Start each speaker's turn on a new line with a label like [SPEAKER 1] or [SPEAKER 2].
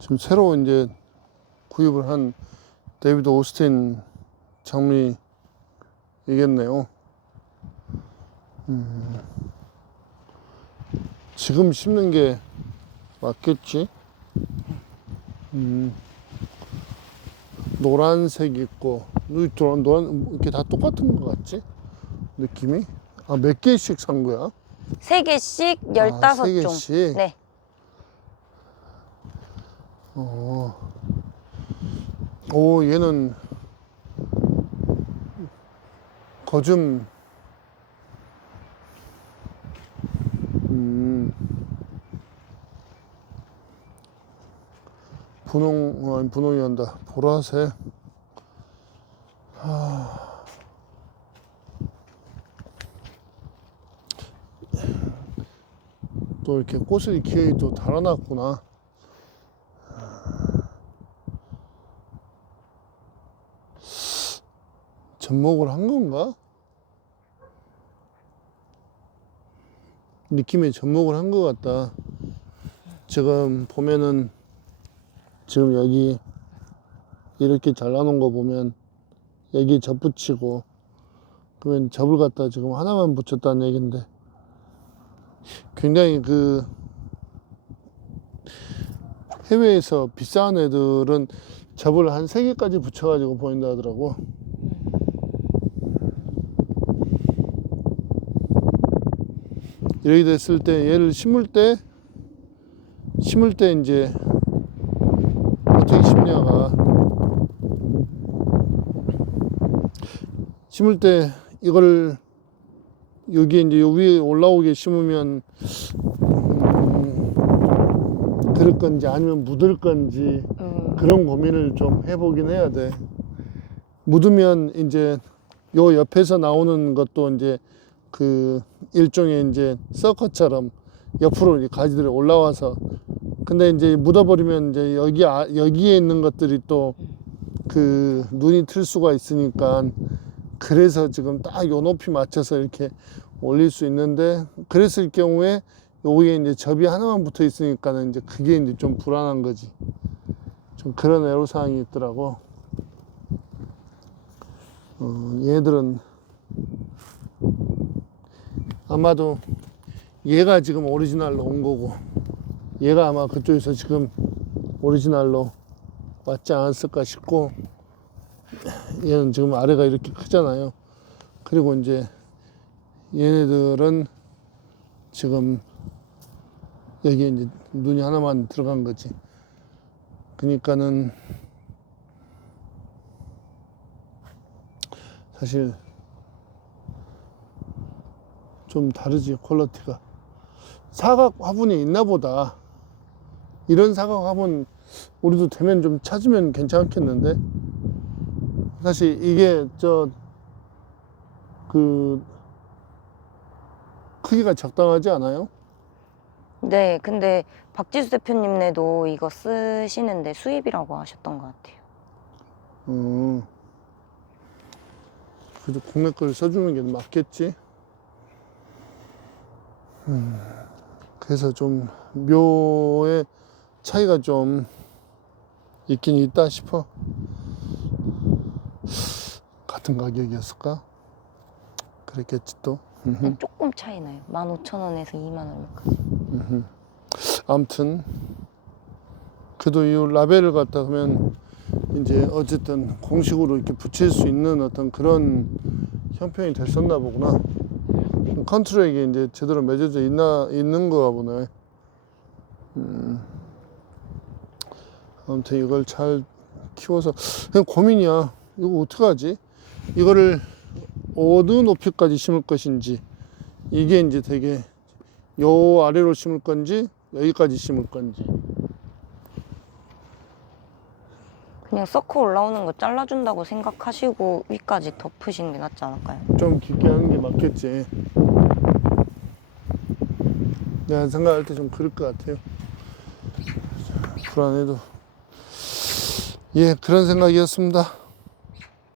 [SPEAKER 1] 지금 새로 이제 구입을 한 데이비드 오스틴 장미이겠네요. 음, 지금 심는 게 맞겠지? 음, 노란색 있고, 노- 노란, 노란, 이렇게 다 똑같은 것 같지? 느낌이? 아, 몇 개씩 산 거야?
[SPEAKER 2] 세 개씩
[SPEAKER 1] 아,
[SPEAKER 2] 열다섯
[SPEAKER 1] 세
[SPEAKER 2] 종.
[SPEAKER 1] 개씩?
[SPEAKER 2] 네.
[SPEAKER 1] 어. 오, 얘는 거즘 음. 분홍 어, 아니 분홍이 한다. 보라색. 또 이렇게 꽃을 기어이 또 달아놨구나. 접목을 한 건가? 느낌에 접목을 한 것 같다. 지금 보면은 지금 여기 이렇게 잘라놓은 거 보면 여기 접 붙이고 그러면 접을 갖다 지금 하나만 붙였다는 얘긴데 굉장히 그 해외에서 비싼 애들은 접을 한 세 개까지 붙여가지고 보인다 하더라고. 이렇게 됐을 때 얘를 심을 때 심을 때 이제 어떻게 심냐가 심을 때 이걸 여기 이제 요 위에 올라오게 심으면 음, 그럴 건지 아니면 묻을 건지
[SPEAKER 2] 음,
[SPEAKER 1] 그런 고민을 좀 해보긴 해야 돼. 묻으면 이제 요 옆에서 나오는 것도 이제 그 일종의 이제 서커처럼 옆으로 이 가지들이 올라와서 근데 이제 묻어버리면 이제 여기 아, 여기에 있는 것들이 또 그 눈이 틀 수가 있으니까 그래서 지금 딱 요 높이 맞춰서 이렇게 올릴 수 있는데 그랬을 경우에 여기에 이제 접이 하나만 붙어 있으니까는 이제 그게 이제 좀 불안한 거지. 좀 그런 애로사항이 있더라고. 어, 얘들은 아마도 얘가 지금 오리지널로 온 거고 얘가 아마 그쪽에서 지금 오리지널로 왔지 않았을까 싶고 얘는 지금 아래가 이렇게 크잖아요. 그리고 이제 얘네들은 지금 여기에 이제 눈이 하나만 들어간 거지. 그러니까는 사실 좀 다르지 퀄리티가 사각 화분이 있나 보다 이런 사각 화분 우리도 되면 좀 찾으면 괜찮겠는데 사실 이게 저 그 크기가 적당하지 않아요?
[SPEAKER 2] 네, 근데 박지수 대표님네도 이거 쓰시는데 수입이라고 하셨던 것 같아요.
[SPEAKER 1] 음. 그래도 국내 걸 써주는 게 맞겠지? 음. 그래서 좀 묘의 차이가 좀 있긴 있다 싶어. 같은 가격이었을까? 그랬겠지 또. 음흠.
[SPEAKER 2] 조금 차이 나요. 15,000원에서 2만 얼마까지.
[SPEAKER 1] 음흠. 아무튼 그래도 이 라벨을 갖다 하면 이제 어쨌든 공식으로 이렇게 붙일 수 있는 어떤 그런 형편이 됐었나 보구나. 컨트롤에 이제 제대로 맺어져 있나 있는 거가 보네. 음. 아무튼 이걸 잘 키워서 그냥 고민이야. 이거 어떻게 하지? 이거를 어느 높이까지 심을 것인지 이게 이제 되게 요 아래로 심을 건지 여기까지 심을 건지
[SPEAKER 2] 그냥 서커 올라오는 거 잘라준다고 생각하시고 위까지 덮으시는 게 낫지 않을까요?
[SPEAKER 1] 좀 깊게 하는 게 맞겠지. 내가 생각할 때 좀 그럴 것 같아요. 불안해도 예 그런 생각이었습니다.